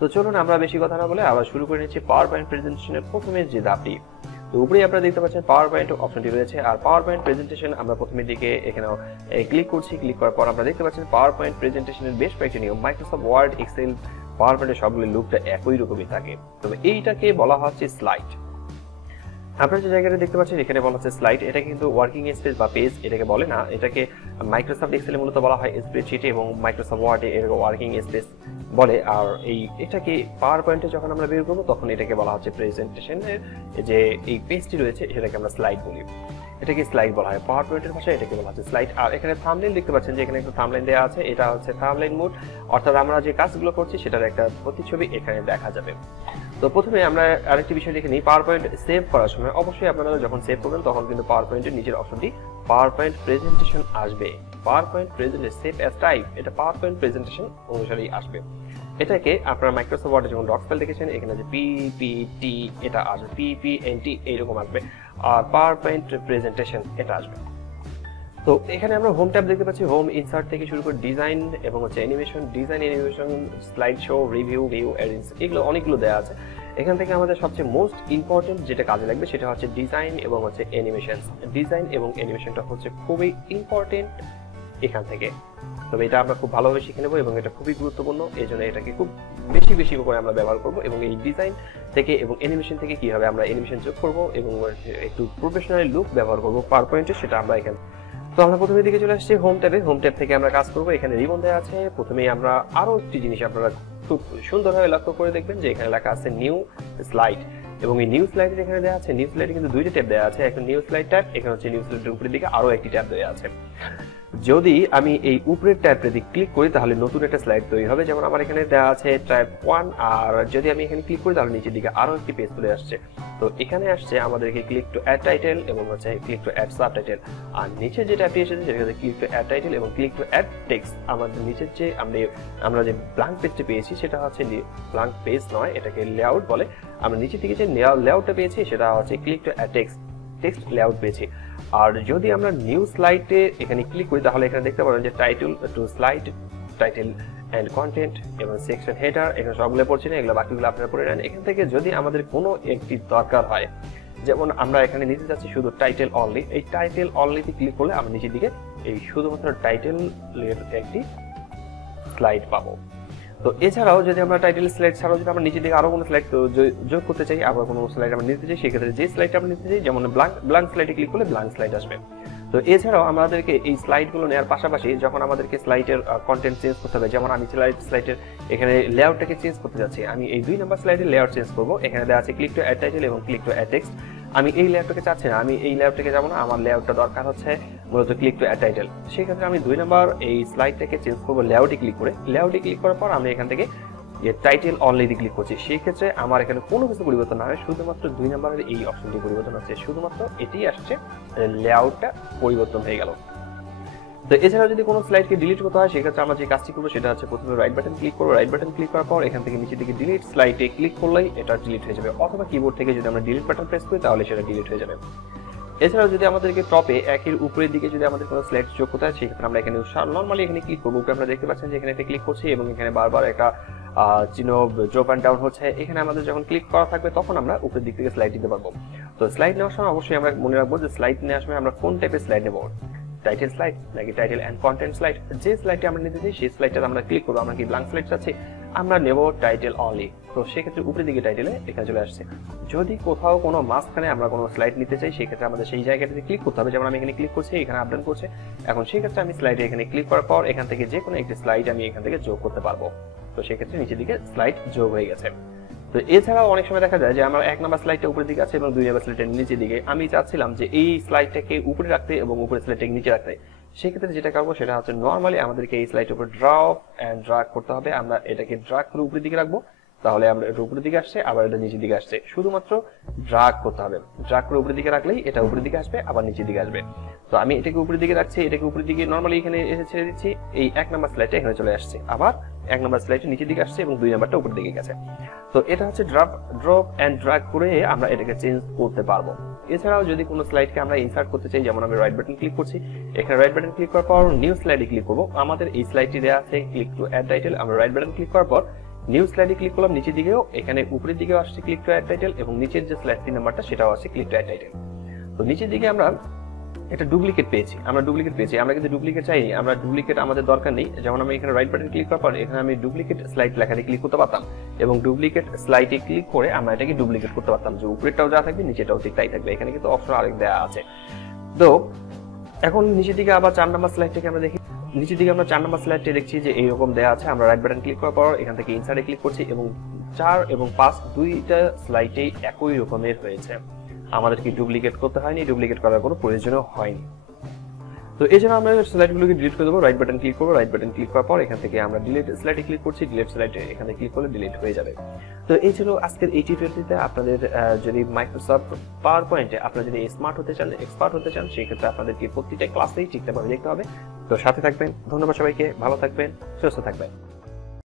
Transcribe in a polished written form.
তো চলুন আমরা বেশি কথা না বলে আবার শুরু করে নিচ্ছি পাওয়ার পয়েন্ট প্রেজেন্টেশনের প্রথমে যে ধাপটি। তো উপরে আপনারা দেখতে পাচ্ছেন পাওয়ার পয়েন্ট অপশনটি রয়েছে, আর পাওয়ার পয়েন্ট প্রেজেন্টেশন আমরা প্রথমের দিকে এখানে ক্লিক করছি। ক্লিক করার পর আমরা দেখতে পাচ্ছেন পাওয়ার পয়েন্ট প্রেজেন্টেশনের বেশ কয়েকটি নিয়ম। মাইক্রোসফট ওয়ার্ড, এক্সেল, পাওয়ার পয়েন্টের সবগুলো লুকটা একই রকমই থাকে, তবে এইটাকে বলা হচ্ছে স্লাইড। আপনারা যে জায়গাটা দেখতে পাচ্ছেন এখানে বলা হচ্ছে স্লাইড, এটা কিন্তু ওয়ার্কিং স্পেস বা পেজ এটাকে বলে না, এটাকে মাইক্রোসফট এক্সেলে মূলত বলা হয় স্প্রেডশিটে এবং মাইক্রোসফট ওয়ার্ডে এর ওয়ার্কিং স্পেস বলে। আর এটাকে পাওয়ার পয়েন্টে যখন আমরা বের করবো তখন এটাকে বলা হচ্ছে প্রেজেন্টেশনের যে এই পেজটি রয়েছে সেটাকে আমরা স্লাইড বলি, এটাকে স্লাইড বলা হয়। পাওয়ার পয়েন্টের ভাষায় এটাকে বলা হচ্ছে স্লাইড। আর এখানে থাম্বনেইল দেখতে পাচ্ছেন যে এখানে একটা থাম্বনেইল দেওয়া আছে, এটা হচ্ছে থাম্বনেইল মোড, অর্থাৎ আমরা যে কাজগুলো করছি সেটার একটা প্রতিছবি এখানে দেখা যাবে। তো প্রথমে আমরা আরেকটি বিষয় দেখে নিই, পাওয়ার পয়েন্ট সেভ করার সময় অবশ্যই আপনারা যখন সেভ করবেন তখন কিন্তু পাওয়ার পয়েন্টের নিচের অপশনটি পাওয়ার পয়েন্ট প্রেজেন্টেশন আসবে। Power point presentation save as type, এটা পাওয়ার পয়েন্ট প্রেজেন্টেশন অনুসারেই আসবে। এটাকে আপনারা মাইক্রোসফট ওয়ার্ডে যখন ডক্স ফাইল দেখেছেন এখানে যে পিপিটি এটা আসবে, পিপিএনটি এইরকম আসবে, আর পাওয়ার পয়েন্ট প্রেজেন্টেশন এটা আসবে। তো এখানে আমরা হোম ট্যাব দেখতে পাচ্ছি, হোম ইনসার্ট থেকে শুরু করে ডিজাইন এবং হচ্ছে animation, design animation, slide show, review, view, edits, এগুলো অনেকগুলো দেওয়া আছে। এখান থেকে আমাদের সবচেয়ে মোস্ট ইম্পর্টেন্ট যেটা কাজে লাগবে সেটা হচ্ছে ডিজাইন এবং হচ্ছে অ্যানিমেশন। ডিজাইন এবং অ্যানিমেশনটা হচ্ছে খুবই ইম্পর্টেন্ট এখান থেকে, তবে এটা আমরা খুব ভালোভাবে শিখে নেবো এবং এটা খুবই গুরুত্বপূর্ণ, এই জন্য এটাকে খুব বেশি করে আমরা ব্যবহার করবো। এবং এই ডিজাইন থেকে এবং অ্যানিমেশন থেকে কিভাবে আমরা অ্যানিমেশন যোগ করবো এবং একটু প্রফেশনাল লুক ব্যবহার করবো পাওয়ার পয়েন্টে, সেটা আমরা এখানে। তো আমরা প্রথমের দিকে চলে আসছি হোম ট্যাবে, হোম ট্যাব থেকে আমরা কাজ করবো। এখানে রিবন দেওয়া আছে। প্রথমেই আমরা আরো একটি জিনিস আপনারা খুব সুন্দরভাবে লক্ষ্য করে দেখবেন যে এখানে লেখা আছে নিউ স্লাইড, এবং এই নিউ স্লাইডের এখানে দেওয়া আছে, নিউ স্লাইডে কিন্তু দুইটা ট্যাব দেওয়া আছে, একটা নিউ স্লাইড ট্যাব, এখানে হচ্ছে নিউ স্লাইডের উপরের দিকে আরো একটি ট্যাব দেওয়া আছে। যদি আমি এই উপরের ট্যাবটি ক্লিক করি তাহলে নতুন একটা স্লাইড তৈরি হবে, যেমন আমার এখানে দেওয়া আছে ট্যাব 1, আর যদি আমি এখানে ক্লিক করি তাহলে নিচের দিকে আরো একটি পেজ চলে আসছে। তো এখানে আসছে আমাদেরকে ক্লিক টু অ্যাড টাইটেল এবং হচ্ছে ক্লিক টু অ্যাড সাবটাইটেল, আর নিচে যে ট্যাবটি এসেছে সেটা হচ্ছে ক্লিক টু অ্যাড টাইটেল এবং ক্লিক টু অ্যাড টেক্সট। আমাদের নিচের যে আমরা যে ব্ল্যাঙ্ক পেজটি পেয়েছি সেটা হচ্ছে ব্ল্যাঙ্ক পেজ নয়, এটাকে লেআউট বলে। আমরা নিচে থেকে যে লেআউটটা পেয়েছি সেটা হচ্ছে click to add text layout পেয়েছি। আর যদি আমরা নিউ স্লাইডে এখানে ক্লিক করি তাহলে এখানে দেখতে পারেন যে title to slide, title and content এবং সেকশন হেডার, এখানে সবগুলো পড়ছি না, এগুলো বাকিগুলো আপনারা পড়ে নেন। এখান থেকে যদি আমাদের কোনো একটি দরকার হয়, যেমন আমরা এখানে নিতে যাচ্ছি শুধু টাইটেল অনলি, এই টাইটেল অনলিতে ক্লিক করলে আমরা নিচের দিকে এই শুধুমাত্র টাইটেল একটি স্লাইড পাবো। তো এছাড়াও যদি আমরা টাইটেল স্লাইড ছাড়াও যদি আমরা নিচের দিকে আরো কোনো স্লাইড যোগ করতে চাই, আবার কোনো স্লাইড আমরা নিতে চাই, সেক্ষেত্রে যে স্লাইডটা আমরা নিতে চাই, যেমন ব্ল্যাঙ্ক স্লাইডে ক্লিক করলে ব্ল্যাঙ্ক স্লাইড আসবে। তো এছাড়াও আমাদেরকে এই স্লাইডগুলো নেওয়ার পাশাপাশি যখন আমাদেরকে স্লাইডের কন্টেন্ট চেঞ্জ করতে হবে, যেমন আমি স্লাইডের এখানে লেআউটটাকে চেঞ্জ করতে যাচ্ছি, আমি এই 2 নম্বর স্লাইডের লেআউট চেঞ্জ করব। এখানে দেওয়া আছে ক্লিক টু অ্যাড টাইটেল এবং ক্লিক টু অ্যাড টেক্সট। আমি এই লেআউটটাকে চাচ্ছি না, আমি এই লেআউটটাকে যাব না, আমার লেআউটটা দরকার হচ্ছে মূলত ক্লিক টু অ্যাড টাইটেল। সেক্ষেত্রে আমি 2 নম্বর এই স্লাইডটাকে চেঞ্জ করবো লেআউটে ক্লিক করে। লেআউটে ক্লিক করার পর আমি এখান থেকে টাইটেল অনলিতে ক্লিক করছি, সেই ক্ষেত্রে আমার এখানে কোনো কিছু পরিবর্তন না হয়, শুধুমাত্র 2 নম্বরের এই অপশনটি পরিবর্তন হচ্ছে, শুধুমাত্র এটি আসছে, লেআউটটা পরিবর্তন হয়ে গেল। তো এছাড়া যদি কোনো স্লাইডকে ডিলিট করতে হয় সেক্ষেত্রে আমরা যে কাজটি করবো সেটা হচ্ছে প্রথমে রাইট বাটন ক্লিক করবো। রাইট বাটন ক্লিক করার পর এখান থেকে নিচে দিকে ডিলিট স্লাইডে ক্লিক করলেই এটা ডিলিট হয়ে যাবে, অথবা কিবোর্ড থেকে যদি আমরা ডিলিট বাটন প্রেস করি তাহলে সেটা ডিলিট হয়ে যাবে। এছাড়াও যদি আমাদেরকে টপে একের উপরের দিকে যদি আমাদের কোনো স্লাইড যোগ করতে হয় সেক্ষেত্রে আমরা এখানে নর্মালি এখানে ক্লিক করবো। উপরে আমরা দেখতে পাচ্ছেন যে এখানে একটা ক্লিক করছি এবং এখানে বারবার একটা চিহ্ন ড্রপ অ্যান্ড ডাউন হচ্ছে। এখানে আমাদের যখন ক্লিক করা থাকবে তখন আমরা উপরের দিক থেকে স্লাইড দিতে পারবো। তো স্লাইড নেওয়ার সময় অবশ্যই আমরা মনে রাখবো যে স্লাইড নেওয়ার সময় আমরা কোন টাইপের স্লাইড নেবো, টাইটেল স্লাইড নাকি টাইটেল এন্ড কন্টেন্ট স্লাইড। যে স্লাইডটা আমরা নিতে চাই সেই স্লাইডটা আমরা ক্লিক করবো। আমরা কি ব্ল্যাঙ্ক স্লাইড চাচ্ছি, আমরা নেব টাইটেল অনলি। তো সেক্ষেত্রে উপরের দিকে টাইটেলে এখানে চলে আসছে। যদি কোথাও কোনো মাঝখানে আমরা কোনো স্লাইড নিতে চাই সেক্ষেত্রে আমাদের সেই জায়গাটাতে ক্লিক করতে হবে, যেমন আমি এখানে ক্লিক করছি, এখানে আপডাউন করছে। এখন সেক্ষেত্রে আমি স্লাইডে এখানে ক্লিক করার পর এখান থেকে যে কোনো একটি স্লাইড আমি এখান থেকে যোগ করতে পারবো। তো সেক্ষেত্রে নিচের দিকে স্লাইড যোগ হয়ে গেছে। তো এছাড়াও অনেক সময় দেখা যায় যে আমার 1 নম্বর স্লাইডটা উপরের দিকে আছে এবং 2 নম্বর স্লাইডটা নিচের দিকে, আমি চাচ্ছিলাম যে এই স্লাইডটাকে উপরে রাখতে এবং উপরের স্লাইডটাকে নিচে রাখতে। সেক্ষেত্রে যেটা করবো সেটা হচ্ছে নর্মালি আমাদেরকে এই স্লাইডের উপর ড্রপ এন্ড ড্র্যাগ করতে হবে। আমরা এটাকে ড্র্যাগ করে উপরের দিকে রাখবো, তাহলে আমরা এটা উপরের দিকে আসছে, আবার এটা নিচের দিকে আসছে। শুধুমাত্র ড্র্যাগ করতে হবে, ড্র্যাগ করে উপরের দিকে রাখলেই এটা উপরের দিকে আসবে, আবার নিচের দিকে আসবে। তো আমি এটাকে উপরের দিকে রাখছি, এটাকে উপরের দিকে নর্মালি এখানে এসে ছেড়ে দিচ্ছি, এই 1 নম্বর স্লাইডটা এখানে চলে আসছে, আবার 1 নম্বর স্লাইডটা নিচের দিকে আসছে এবং 2 নম্বরটা উপরের দিকে গেছে। তো এটা হচ্ছে ড্রপ এন্ড ড্র্যাগ করে আমরা এটাকে চেঞ্জ করতে পারবো। এছাড়াও যদি কোনো স্লাইডকে আমরা ইনসার্ট করতে চাই, যেমন আমি রাইট বাটন ক্লিক করছি, এখানে রাইট বাটন ক্লিক করার পর নিউ স্লাইডে ক্লিক করব। আমাদের এই স্লাইডটি দেওয়া আছে ক্লিক টু অ্যাড টাইটেল, আমরা রাইট বাটন ক্লিক করার পর নিউ স্লাইডে ক্লিক করলাম, নিচের দিকেও এখানে উপরের দিকেও আসছে ক্লিক টু অ্যাড টাইটেল এবং নিচের যে স্লাইড 3 নাম্বারটা সেটাও আছে ক্লিক টু অ্যাড টাইটেল। তো নিচের দিকে আমরা এটা ডুপ্লিকেট পেয়েছি, আমরা কিন্তু ডুপ্লিকেট চাইনি, আমরা ডুপ্লিকেট আমাদের দরকার নেই। যেমন আমি এখানে রাইট বাটন ক্লিক করার পর এখানে আমি ডুপ্লিকেট স্লাইড লেখাতে ক্লিক করতে পারতাম এবং ডুপ্লিকেট স্লাইডে ক্লিক করে আমরা এটাকে ডুপ্লিকেট করতে পারতাম, যে উপরেরটাও যা থাকবে নিচেটাও ঠিক তাই থাকবে। এখানে কিন্তু অপশন আরেক দেওয়া আছে। তো এখন নিচের দিকে আবার 4 নাম্বার স্লাইডটাকে আমরা দেখি। নিচের দিকে আমরা 4 নাম্বার স্লাইডে দেখছি যে এইরকম দেওয়া আছে। আমরা রাইট বাটন ক্লিক করার পর এখান থেকে ইনসার্টে ক্লিক করছি এবং 4 এবং 5 দুইটা স্লাইডেই একই রকমের হয়েছে, আমাদেরকে ডুপ্লিকেট করতে হয়নি, ডুপ্লিকেট করার কোনো প্রয়োজনও হয়নি। তো এই জন্য আমরা স্লাইডগুলোকে ডিলিট করে দেবো। রাইট বাটন ক্লিক করবো, রাইট বাটন ক্লিক করার পর এখান থেকে আমরা ডিলিট স্লাইডে ক্লিক করছি, ডিলিট স্লাইডে এখানে ক্লিক করলে ডিলিট হয়ে যাবে। তো এই ছিল আজকের এই টিউটোরিয়ালটিতে। আপনাদের যদি মাইক্রোসফট পাওয়ার পয়েন্টে আপনারা যদি স্মার্ট হতে চান, এক্সপার্ট হতে চান, সেই ক্ষেত্রে আপনাদেরকে প্রতিটা ক্লাসেই ঠিকঠাকভাবে দেখতে হবে। তো সাথে থাকবেন। ধন্যবাদ সবাইকে, ভালো থাকবেন, সুস্থ থাকবেন।